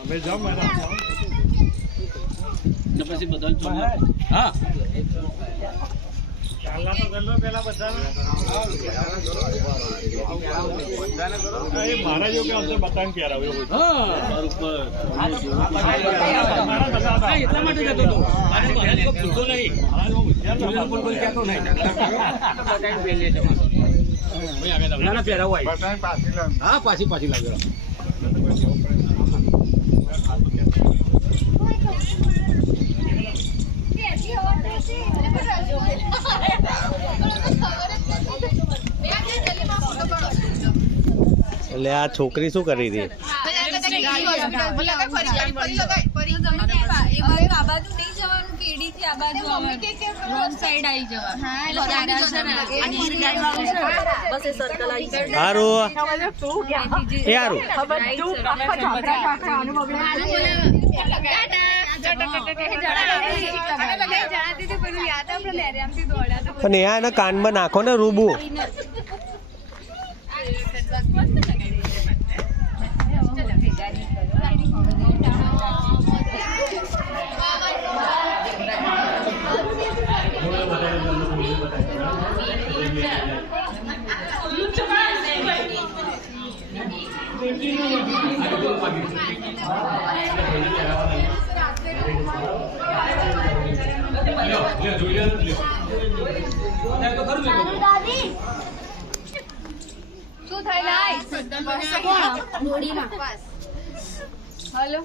હવે જાઓ મેડમ તો પછી બદલ હા ચાલના તો ગલ્લો પેલા બધા મારા જો કે અંતે બતાન કે આવ્યો હા બરોબર એટલા માટે જતો હતો મારે મહારાજ કો પૂછતો નહીં કોઈ કહેતો નહીં બતાન પેલે છે ના ના પહેરાવો આવી હા પાછી લાવ્યો એટલે આ છોકરી શું કરી હતી હારું એ હારું પણ એના કાનમાં નાખો ને રૂબુ શું થાય હલો